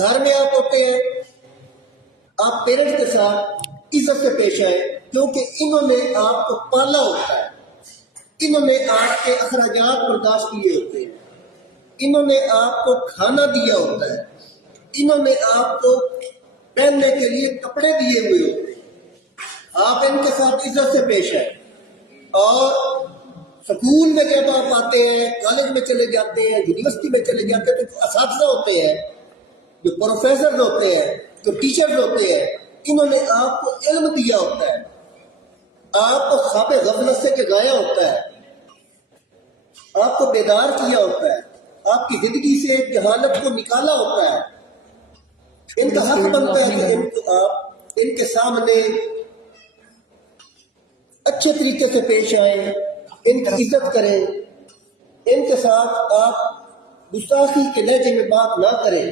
گھر میں آپ ہوتے ہیں، آپ پیرنٹس کے ساتھ عزت سے پیش آئیں، کیونکہ انہوں نے آپ کو پالا ہوتا ہے، انہوں نے آپ کے اخراجات برداشت کیے ہوتے ہیں، انہوں نے آپ کو کھانا دیا ہوتا ہے، انہوں نے آپ کو پہننے کے لیے کپڑے دیے ہوئے ہوتے ہیں۔ آپ ان کے ساتھ عزت سے پیش آئیں، اور سکول میں جب آپ آتے ہیں، کالج میں چلے جاتے ہیں، یونیورسٹی میں چلے جاتے ہیں، تو جو اساتذہ ہوتے ہیں، جو پروفیسر ہوتے ہیں، جو ٹیچرز ہوتے ہیں، انہوں نے آپ کو علم دیا ہوتا ہے، آپ کو خواب غفلت سے جگایا ہوتا ہے، آپ کو بیدار کیا ہوتا ہے، آپ کی زندگی سے جہالت کو نکالا ہوتا ہے۔ ان کا حق بنتا ہے کہ ان کو آپ ان کے سامنے اچھے طریقے سے پیش آئیں، ان کی عزت کریں، ان کے ساتھ آپ گستاخی کے لہجے میں بات نہ کریں۔